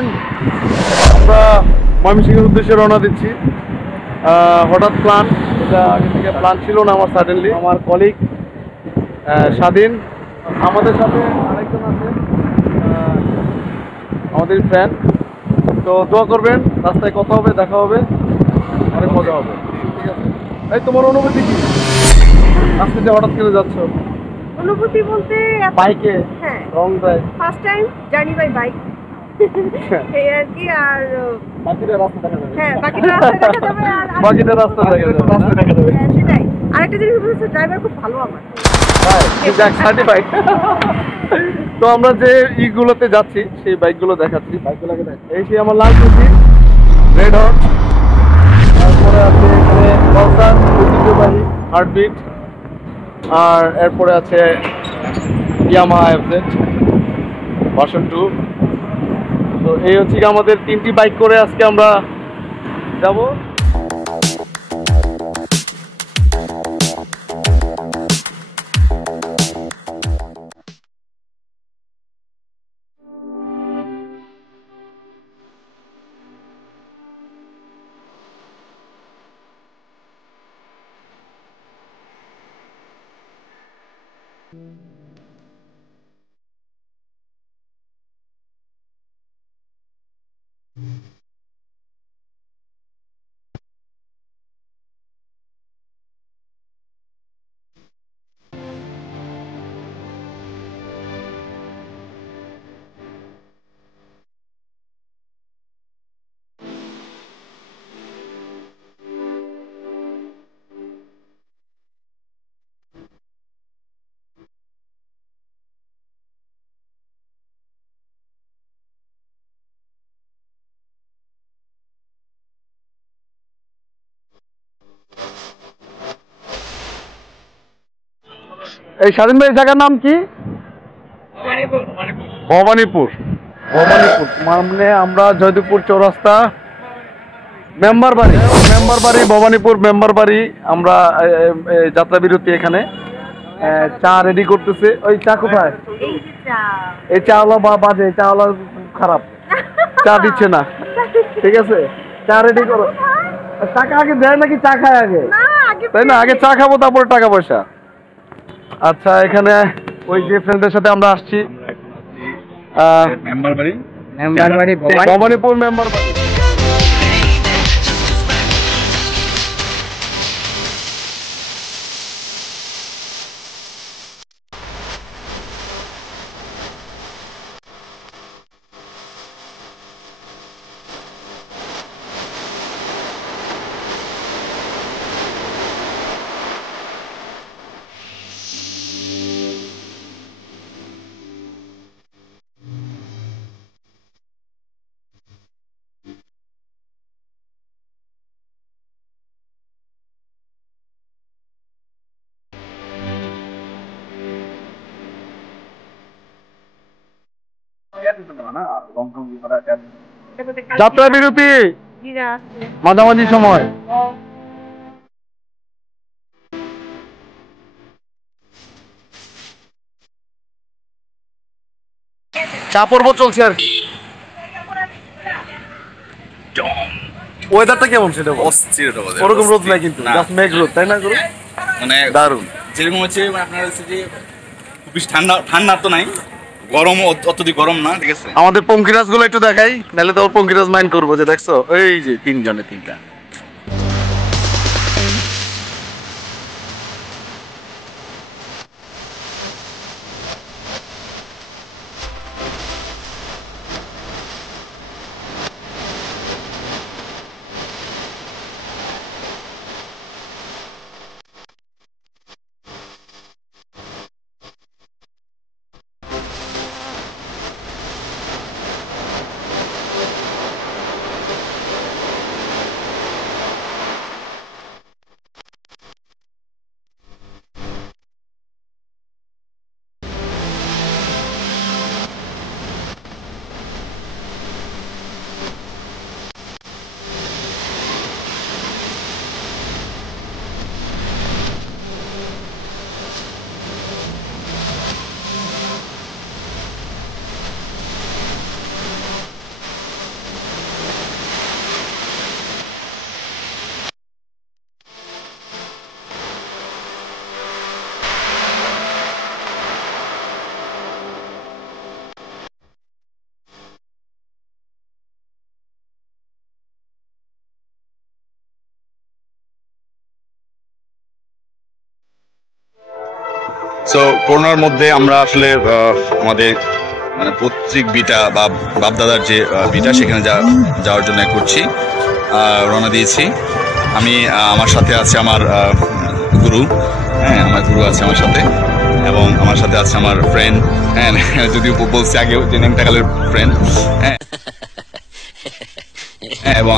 Friend, আমরা ময়মনসিংহের উদ্দেশ্যে রওনা দিচ্ছি। হঠাৎ প্ল্যান, এটা আগে থেকে প্ল্যান ছিল না আমার। সাডেনলি আমার কলিগ স্বাধীন, আমাদের সাথে আরেকজন আছে আমাদের ফ্রেন্ড। তো দোয়া করবেন, রাস্তায় কথা হবে, দেখা হবে, অনেক মজা হবে। ঠিক আছে, এই তোমার অনুভূতি কি আজকে যে হঠাৎ করে যাচ্ছ? অনুভূতি বলতে বাইকে? হ্যাঁ, long drive, first time journey by bike, এই আর কি। আর বাকিটা রাস্তা দেখা যাবে। হ্যাঁ, বাকিটা রাস্তা দেখা যাবে। আর বাকিটা রাস্তা দেখা যাবে, রাস্তা দেখা যাবে। হ্যাঁ, সেটাই। আরেকটা জিনিস বলছে, ড্রাইভার খুব ভালো আমার। সার্টিফাইড। তো আমরা যে ইগুলোতে যাচ্ছি সেই বাইকগুলো দেখাচ্ছি। বাইকগুলোকে দেখ, এই যে আমার লাল টুপি, রেড হট, তারপরে আছে এখানে পালসার ঐতিহ্যবাহী হার্টবিট, আর এরপরে আছে ইয়ামাহা এফজেড ভার্সন 2। তো এই হচ্ছে কি আমাদের 3টি বাইক করে আজকে আমরা যাব। এই স্বাধীন ভাই, জায়গার নাম কি? ভবানীপুর। ভবানীপুর মানে আমরা জয়দেবপুর চৌরাস্তা, মেম্বার বাড়ি, ভবানীপুর মেম্বার বাড়ি। আমরা যাত্রা বিরতি এখানে চা রেডি করতেছে। ওই চা কোথায়? এই চাওয়ালা বাজে, চাওয়ালা খারাপ, চা দিচ্ছে না। ঠিক আছে, চা রেডি করো। টাকা আগে দেয় নাকি চা খায় আগে? তাই না, আগে চা খাবো তারপরে টাকা পয়সা। আচ্ছা, এখানে ওই যে ফ্রেন্ডের সাথে আমরা আসছি, ভবানীপুর মেম্বার বাড়ি। যাত্রা বিরতি মাঝামাঝি সময়। চা পর্ব চলছে আর কি। ওয়েদারটা কেমন সেটা? অস্থির ওরকম রোদ নাই কিন্তু, জাস্ট মেঘ রোদ, তাই না? মানে দারুণ। যেরকম হচ্ছে আপনার হচ্ছে যে খুব বেশি ঠান্ডা ঠান্ডা তো নাই, গরম অত্যধিক গরম না। ঠিক আছে, আমাদের পঙ্কিরাজ গুলো একটু দেখাই, নাহলে তো পঙ্কিরাজ মাইন্ড করবো যে দেখছো এই যে তিনটা। সো করোনার মধ্যে আমরা আসলে আমাদের মানে পৈতৃক বিটা বা বাপদাদার যে বিটা সেখানে যাওয়ার জন্য করছি, রওনা দিয়েছি। আমি আমার সাথে আছে আমার গুরু, হ্যাঁ আমার গুরু আছে আমার সাথে, এবং আমার সাথে আছে আমার ফ্রেন্ড, হ্যাঁ যদিও বলছি আগেও যে নেংটাকালের ফ্রেন্ড, হ্যাঁ এবং